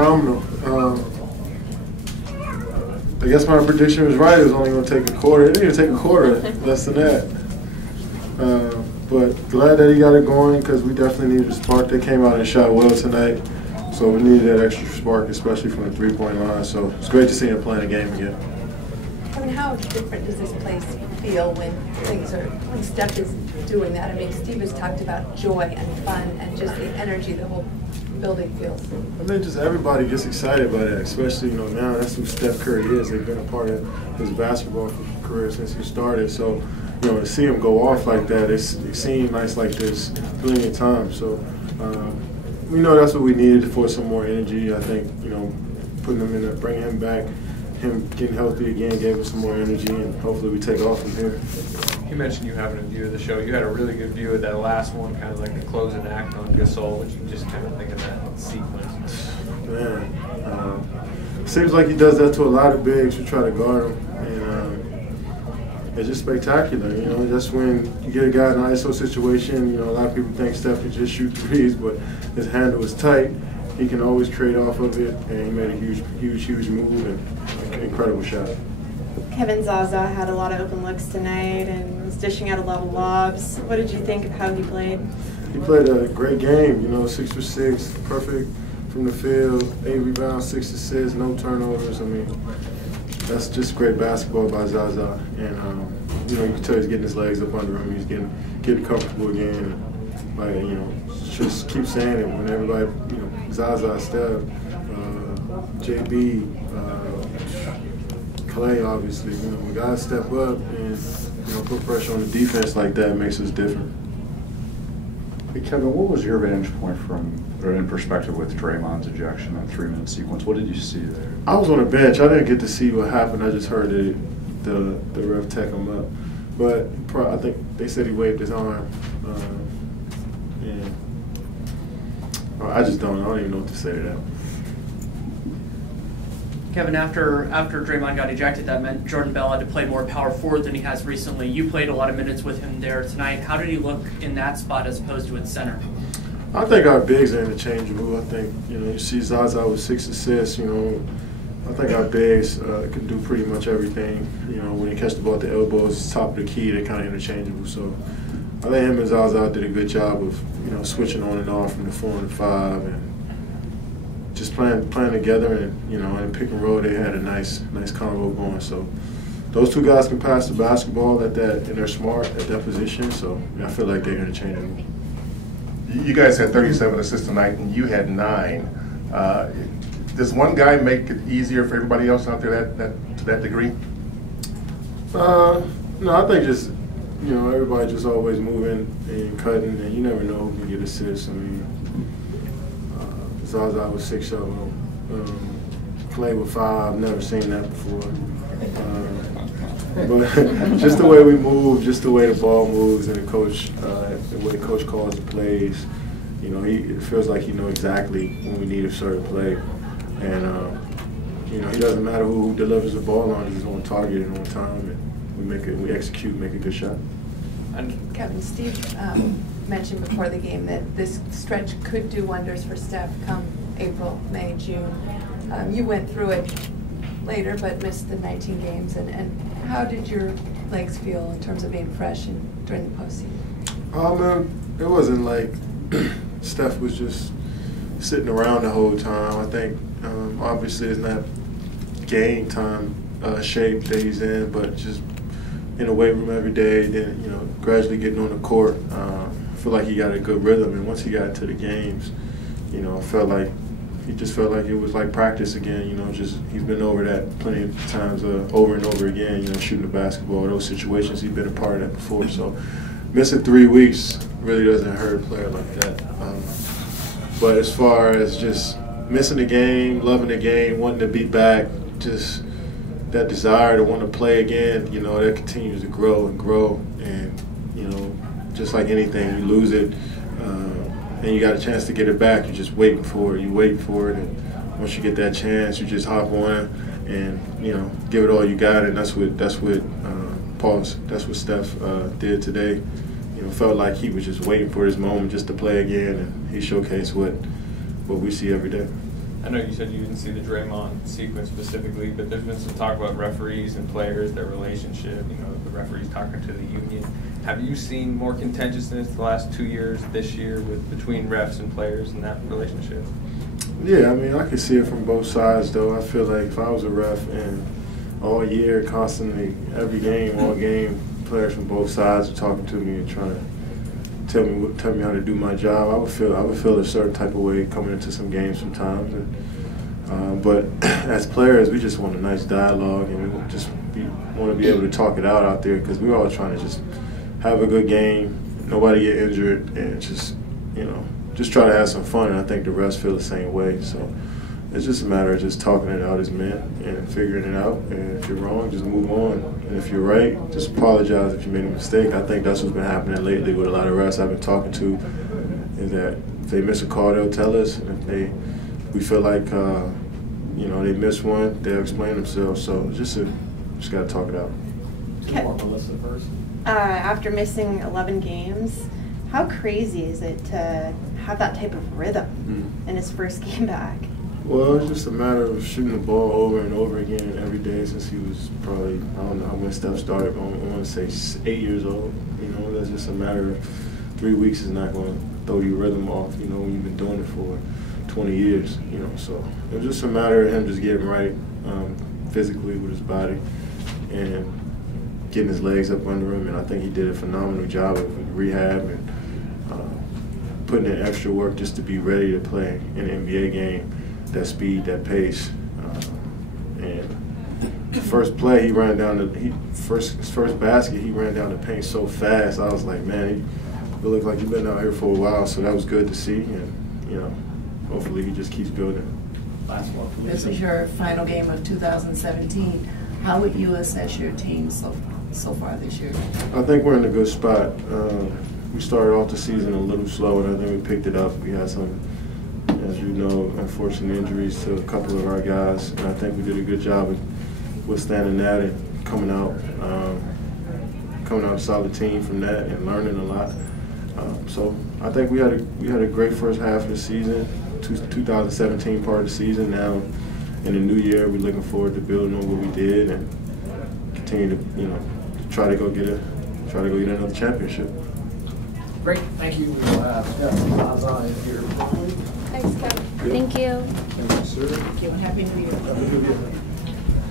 phenomenal. I guess my prediction was right. It was only going to take a quarter. It didn't even take a quarter, less than that. But glad that he got it going because we definitely needed a spark. They came out and shot well tonight, so we needed that extra spark, especially from the three-point line. So it's great to see him playing a game again. I mean, how different does this place feel when Steph is doing that? I mean, Steve has talked about joy and fun and just the energy the whole building feels. I think just everybody gets excited by that, especially, now that's who Steph Curry is. They've been a part of his basketball career since he started. So, to see him go off like that, it's seen nice like this plenty of times. So, we know that's what we needed for some more energy. I think, putting him in there, bringing him back, him getting healthy again gave us some more energy, and hopefully we take off from here. You mentioned you having a view of the show. You had a really good view of that last one, kind of like the closing act on Gasol. What you just kind of think of that sequence? Man, seems like he does that to a lot of bigs who try to guard him, and it's just spectacular. Just when you get a guy in an ISO situation, a lot of people think Steph can just shoot threes, but his handle is tight. He can always trade off of it, and he made a huge move and an incredible shot. Kevin Zaza had a lot of open looks tonight and was dishing out a lot of lobs. What did you think of how he played? He played a great game, 6 for 6, perfect from the field, 8 rebounds, 6 assists, no turnovers. I mean, that's just great basketball by Zaza. And, you can tell he's getting his legs up under him. He's getting comfortable again. Just keep saying it when everybody, Zaza, Steph, JB, Clay, obviously. When guys step up and, put pressure on the defense like that, makes us different. Hey, Kevin, what was your vantage point in perspective with Draymond's ejection, that 3-minute sequence? What did you see there? I was on the bench. I didn't get to see what happened. I just heard the ref tech him up. But I think they said he waved his arm. I just don't even know what to say to that. Kevin, after Draymond got ejected, that meant Jordan Bell had to play more power forward than he has recently. You played a lot of minutes with him there tonight. How did he look in that spot as opposed to at center? I think our bigs are interchangeable. I think, you see Zaza with 6 assists, I think our bigs can do pretty much everything. When you catch the ball at the elbows, top of the key, they're kind of interchangeable. So I think him and Zaza did a good job of, switching on and off from the 4 and the 5 and just playing together, and in pick and roll they had a nice combo going. So those two guys can pass the basketball and they're smart at that position. So I feel like they're interchangeable. You guys had 37 assists tonight, and you had 9. Does one guy make it easier for everybody else out there to that degree? No, I think just everybody just always moving and cutting, and you never know who can get assists. I mean, Zaza with 6 of them. Clay with 5. Never seen that before. But just the way we move, just the way the ball moves, and the way the coach calls the plays, it feels like he knows exactly when we need a certain play. And it doesn't matter who delivers the ball on, he's on target and on time, and we execute, make a good shot. And Kevin, Steve mentioned before the game that this stretch could do wonders for Steph come April, May, June. You went through it later, but missed the 19 games. And how did your legs feel in terms of being fresh during the postseason? It wasn't like Steph was just sitting around the whole time. I think obviously it's not game time shape that he's in, but just in the weight room every day, then gradually getting on the court. I feel like he got a good rhythm, and once he got into the games, I felt like he just felt like it was like practice again. Just he's been over that plenty of times, over and over again. Shooting the basketball, those situations he's been a part of that before. So missing 3 weeks really doesn't hurt a player like that. But as far as just missing the game, loving the game, wanting to be back, just that desire to want to play again, that continues to grow and grow. And, just like anything, you lose it and you got a chance to get it back, you're just waiting for it. You're waiting for it. And once you get that chance, you just hop on and, give it all you got. And that's what Steph did today. Felt like he was just waiting for his moment just to play again. And he showcased what we see every day. I know you said you didn't see the Draymond sequence specifically, but there's been some talk about referees and players, their relationship, you know, the referees talking to the union. Have you seen more contentiousness the last 2 years, this year, between refs and players and that relationship? Yeah, I mean, I can see it from both sides, though. I feel like if I was a ref and all year, constantly, every game, all game, players from both sides are talking to me and trying to tell me how to do my job, I would feel a certain type of way coming into some games sometimes. But as players, we just want a nice dialogue, and we just want to be able to talk it out there, because we're all trying to just have a good game, nobody get injured, and just, you know, just try to have some fun. And I think the refs feel the same way. So it's just a matter of just talking it out as men and figuring it out. And if you're wrong, just move on. And if you're right, just apologize if you made a mistake. I think that's what's been happening lately with a lot of refs I've been talking to, is that if they miss a call, they'll tell us. And if we feel like, you know, they miss one, they'll explain themselves. So just got to talk it out. Melissa first. After missing 11 games, how crazy is it to have that type of rhythm in his first game back? Well, it's just a matter of shooting the ball over and over again every day since he was probably, I don't know how when Steph started, but I want to say 8 years old. You know, that's just a matter of 3 weeks is not going to throw your rhythm off, you know, when you've been doing it for 20 years, you know. So it was just a matter of him just getting right physically with his body and getting his legs up under him. And I think he did a phenomenal job of rehab and putting in extra work just to be ready to play in an NBA game. That speed, that pace, and the first play he ran down his first basket, he ran down the paint so fast. I was like, man, he looked like he's been out here for a while, so that was good to see. And you know, hopefully he just keeps building. This is your final game of 2017. How would you assess your team so far this year? I think we're in a good spot. We started off the season a little slow, and I think we picked it up. We had some, as you know, unfortunate injuries to a couple of our guys, and I think we did a good job of withstanding that and coming out a solid team from that and learning a lot. So I think we had a great first half of the season, 2017 part of the season. Now in the new year, we're looking forward to building on what we did and continue to try to go get another championship. Great, thank you. We will have Steph here. Thanks, Kevin. Thank you. Thank you, sir. Thank you, and Happy New Year. Happy New Year.